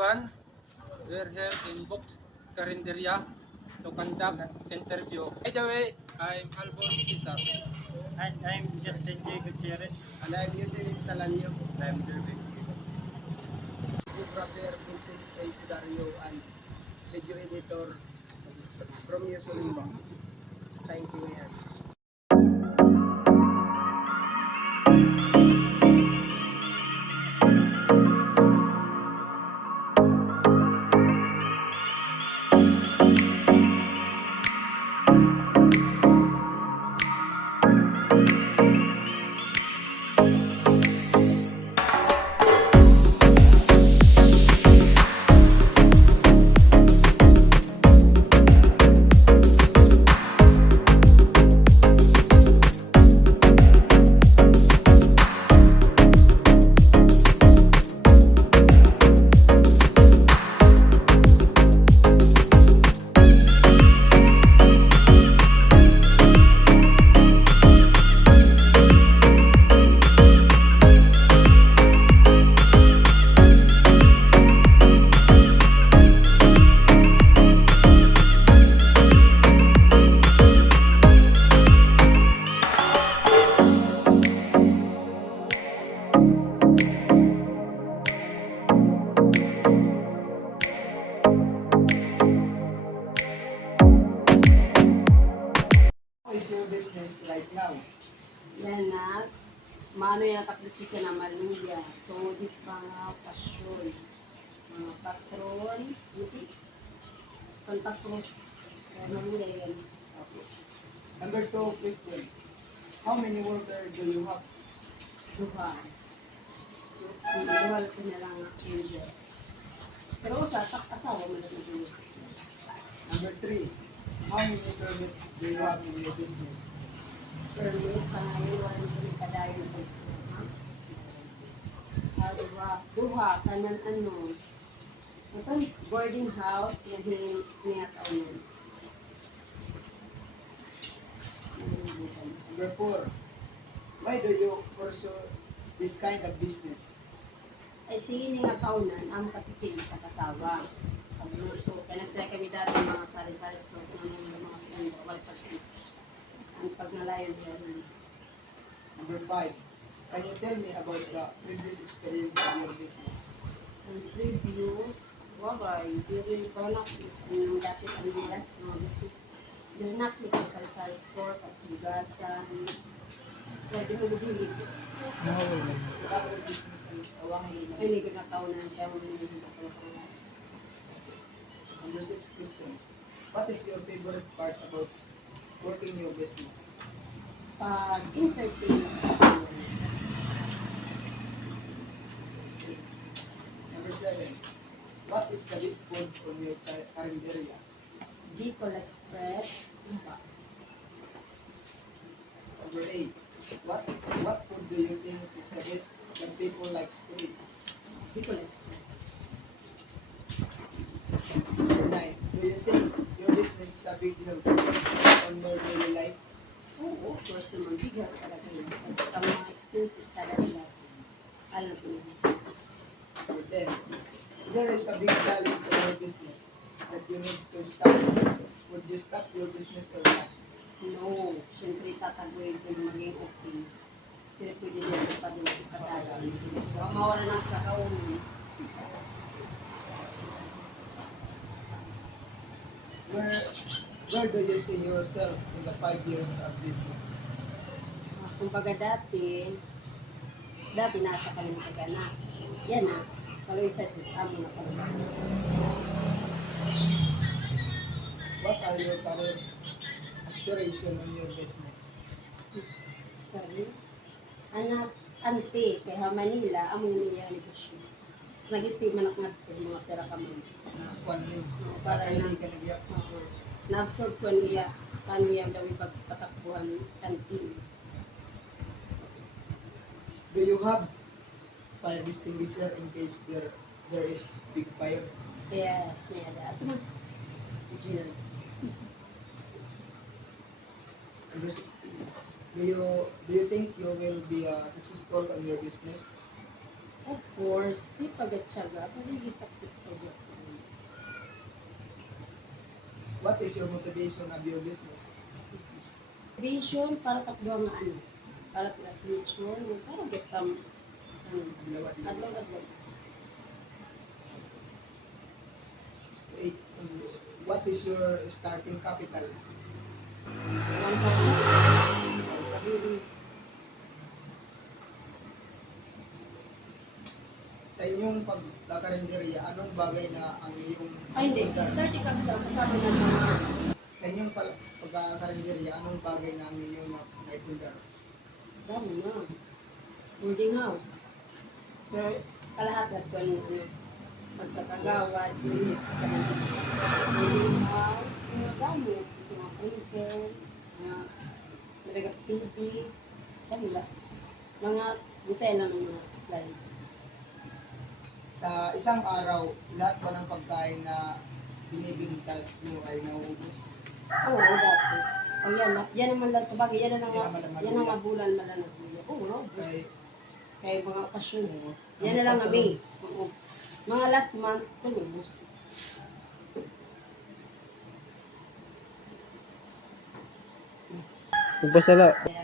everyone. We're here in Books Carinderia to conduct interview. By the way, I'm Albon Cesar. And I'm Justin J. Gutierrez. And I'm Eugene Salanyo. And I'm Jervin Steven. Photographer Vincent M. Sudario and video editor from Yusuliba. Thank you, Ian. What is your business right now? Yan na, mano yung taklis siya na maluya, todit mga pasyon, mga patron, hindi, Santa Cruz, kaya maluya yan. Okay. Number 2 question. How many workers do you have? Duha. Duha ko na lang ang pero sa asawa mo na ito. Number 3. How many permits do you have in your business? Permit, pangayuan ko ni kadayon ko. Duha, kanan ano, ito boarding house, yung niyataw mo. Number 4. Why do you pursue this kind of business? Ay tingin nga kaunan, ang kasi pinagkakasawa. Pagluto, kaya nag-try kami dati mga sari-sari store ng mga pinagawal pag ang pagnalayo din. Number 5. Can you tell me about the previous experience of your business? Ang previous, wabay, during konak, yung dati kami last mga business, yung nakli ko sari-sari store, kapsigasan, pwede mo maghilig. Wala ko business ang awang mo. Ay, hindi ko na kaunan, kaya mo hindi ko na. Number 6 question. What is your favorite part about working your business? Pag-entertain Number 7. What is the best food from your carinderia? Bicol Express, iba. Number 8. What food do you think is the best that people like to eat? Bicol Express. Number 9. Do you think your business is a big help on your daily life? Oo, of course naman, bigyan talaga yun. Ang mga expenses talaga. Alam ko yun. Number 10. There is a big challenge in your business that you need to stop. Would you stop your business or not? No, syempre tataguin ko na maging okay. Pero pwede din ito pa din ipatalan. Baka mawala ng kakaunin. Where do you see yourself in the 5 years of business? Kumbaga dati nasa kami ng kagana. Yan na, kaloy sa Diyos, amo na kami. What are your career aspiration in your business? Sorry. Anak, ante, kaya Manila, amo niya negosyo. Tapos nag-estima na mga pera kamay. Kwan din. Para Hindi na, ka nagyak. na-absorb ko niya, paano yan daw ipagpatakbuhan kantin. Do you have fire extinguisher in case there is big fire? Yes, may ada. Jill. Number 16. Do you think you will be successful in your business? Of course, si pagatsaga, pagiging successful yun. What is your motivation of your business? Vision para takbo nga ano, para sa future, para getang adlaw-adlaw. Wait, what is your starting capital? 1,000. Sabihin, Sa inyong pagkakarinderya, anong bagay na ang iyong ay hindi, starting capital kasama ng mga sa inyong pagkakarinderya, anong bagay na ang iyong naipundar? dami na. Boarding house. Pero kalahat at kung ano, pagkakagawad, boarding house, mga gamit, mga freezer, mga nalagat TV, dami lang. Mga butela ng mga appliances. Sa isang araw, lahat ba ng pagkain na binibintag mo ay nauubos? Oo, dati. Oh, yan naman lang sa bagay, yan na Yan nga, naman lang yan ang mabulan mala na bulan. Oo, no, Ay, kaya mga okasyon. Yan na lang kami. Oo. Mga last month, tulubos. Ubos na lang. kaya